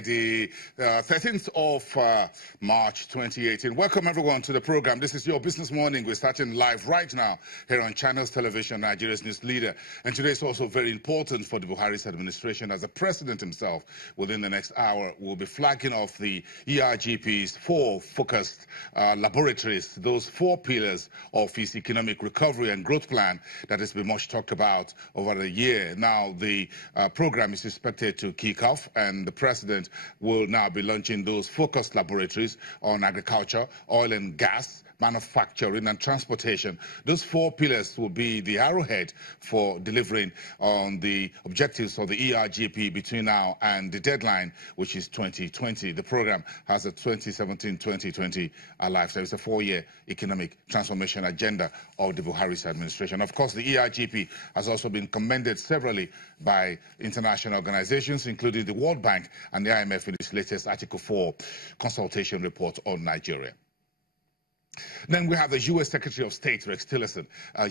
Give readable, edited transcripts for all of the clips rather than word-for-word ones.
Wednesday, the 13th of March 2018. Welcome everyone to the program. This is your Business Morning. We're starting live right now here on Channels Television, Nigeria's news leader. And today is also very important for the Buhari's administration, as the president himself, within the next hour, will be flagging off the ERGP's 4 focused laboratories, those 4 pillars of his economic recovery and growth plan that has been much talked about over the year. Now, the program is expected to kick off, and the president will now be launching those focused laboratories on agriculture, oil and gas, manufacturing and transportation. Those 4 pillars will be the arrowhead for delivering on the objectives of the ERGP between now and the deadline, which is 2020. The program has a 2017-2020 lifetime. It's a 4-year economic transformation agenda of the Buhari's administration. Of course, the ERGP has also been commended severally by international organizations, including the World Bank and the IMF, in its latest Article 4 consultation report on Nigeria. Then we have the U.S. Secretary of State, Rex Tillerson,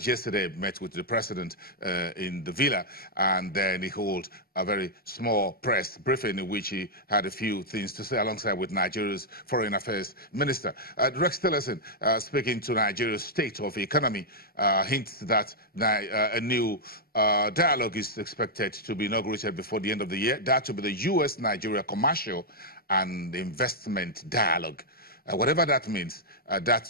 yesterday met with the president in the villa, and then he held a very small press briefing in which he had a few things to say alongside with Nigeria's Foreign Affairs Minister. Rex Tillerson, speaking to Nigeria's state of economy, hints that a new dialogue is expected to be inaugurated before the end of the year. That will be the U.S.-Nigeria Commercial and Investment Dialogue. Whatever that means,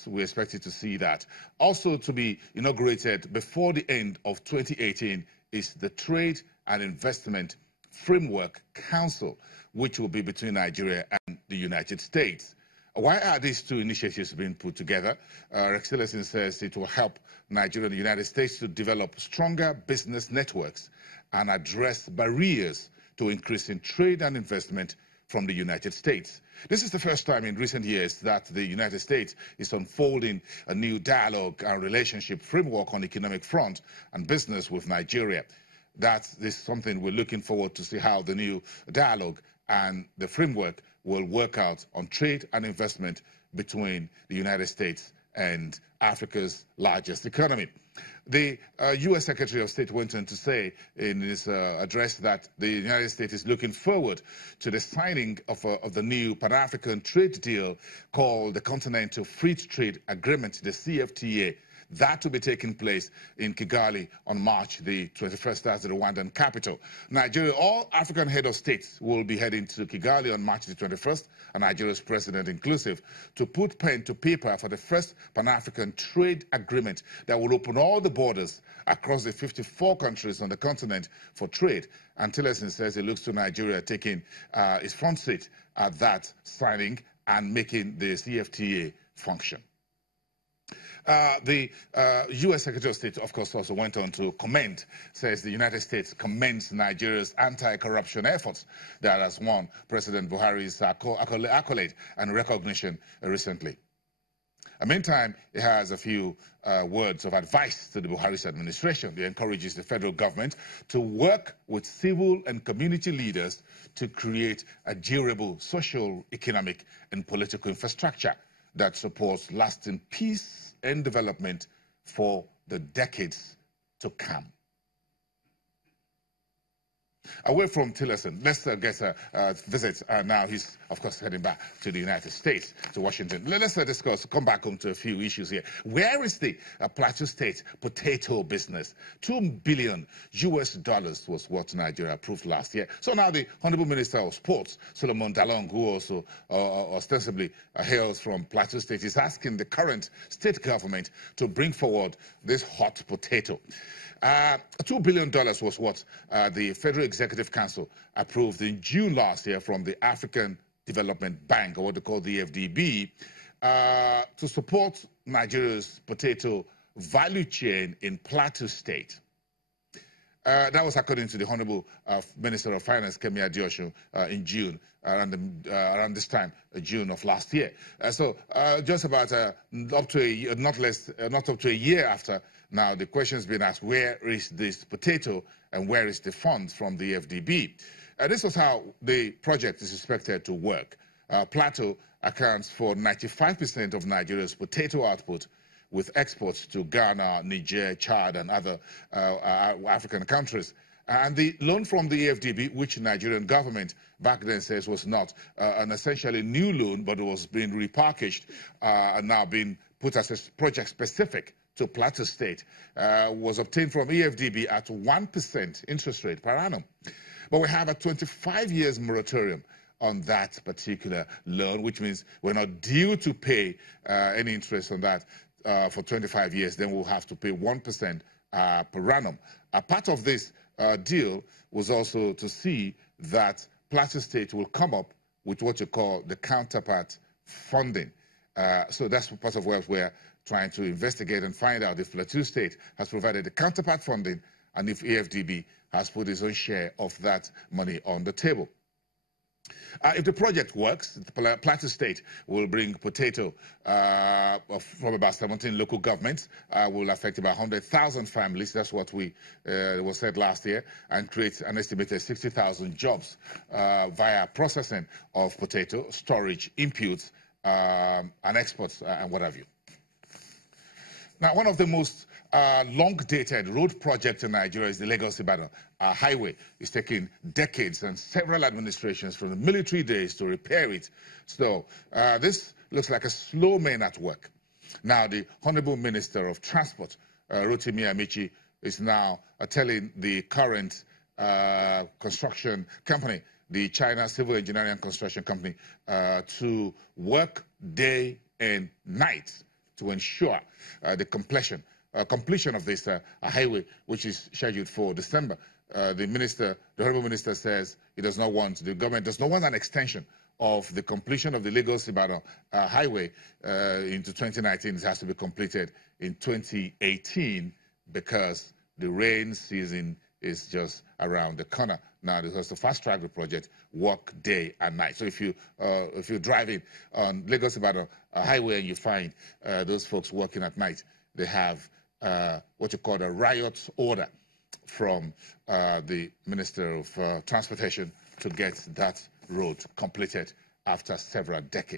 we expected to see that. Also to be inaugurated before the end of 2018 is the Trade and Investment Framework Council, which will be between Nigeria and the United States. Why are these 2 initiatives being put together? Rex Tillerson says it will help Nigeria and the United States to develop stronger business networks and address barriers to increasing trade and investment from the United States. This is the first time in recent years that the United States is unfolding a new dialogue and relationship framework on the economic front and business with Nigeria. That is something we're looking forward to see how the new dialogue and the framework will work out on trade and investment between the United States and Africa's largest economy. The U.S. Secretary of State went on to say in his address that the United States is looking forward to the signing of the new Pan-African trade deal called the Continental Free Trade Agreement, the CFTA. That will be taking place in Kigali on March the 21st, as the Rwandan capital. Nigeria, all African head of states will be heading to Kigali on March the 21st, and Nigeria's president inclusive, to put pen to paper for the first Pan-African trade agreement that will open all the borders across the 54 countries on the continent for trade. And Tillerson says he looks to Nigeria taking its front seat at that signing and making the CFTA function. The U.S. Secretary of State, of course, also went on to commend, says the United States commends Nigeria's anti-corruption efforts that has won President Buhari's accolade and recognition recently. Meantime, he has a few words of advice to the Buhari's administration. He encourages the federal government to work with civil and community leaders to create a durable social, economic, and political infrastructure that supports lasting peace and development for the decades to come. Away from Tillerson, let's get a visit. Now he's, of course, heading back to the United States, to Washington. Let's discuss, come back home to a few issues here. Where is the Plateau State potato business? $2 billion was what Nigeria approved last year. So now the Honorable Minister of Sports, Solomon Dalong, who also ostensibly hails from Plateau State, is asking the current state government to bring forward this hot potato. $2 billion was what the Federal Executive Council approved in June last year from the African Development Bank, or what they call the FDB, to support Nigeria's potato value chain in Plateau State. That was according to the Honorable Minister of Finance, Kemi Adeosun, in June, around this time, June of last year. So just about up to a, not up to a year after, now the question has been asked, where is this potato and where is the funds from the FDB? This was how the project is expected to work. Plateau accounts for 95% of Nigeria's potato output, with exports to Ghana, Niger, Chad, and other African countries. And the loan from the FDB, which the Nigerian government back then says was not an essentially new loan, but it was being repackaged and now being put as a project specific to Plateau State, was obtained from EFDB at 1% interest rate per annum. But we have a 25 years moratorium on that particular loan, which means we're not due to pay any interest on that for 25 years. Then we'll have to pay 1% per annum. A part of this deal was also to see that Plateau State will come up with what you call the counterpart funding. So that's part of what we're trying to investigate and find out if Plateau State has provided the counterpart funding and if EFDB has put his own share of that money on the table. If the project works, Plateau State will bring potato from about 17 local governments, will affect about 100,000 families. That's what was said last year, and create an estimated 60,000 jobs via processing of potato, storage, inputs, and exports, and what have you. Now, one of the most long-dated road projects in Nigeria is the Lagos-Ibadan highway. It's taken decades and several administrations from the military days to repair it. So this looks like a slow man at work. Now, the Honorable Minister of Transport, Rotimi Amici, is now telling the current construction company, the China Civil Engineering and Construction Company, to work day and night to ensure the completion of this highway, which is scheduled for December. The Honorable Minister says he does not want, the government does not want an extension of the completion of the Lagos-Ibadan highway into 2019. It has to be completed in 2018 because the rain season is just around the corner. Now, this has to fast-track the project, work day and night. So if you're driving on Lagos-Ibadan highway and you find those folks working at night, they have what you call a riot order from the Minister of Transportation to get that road completed after several decades.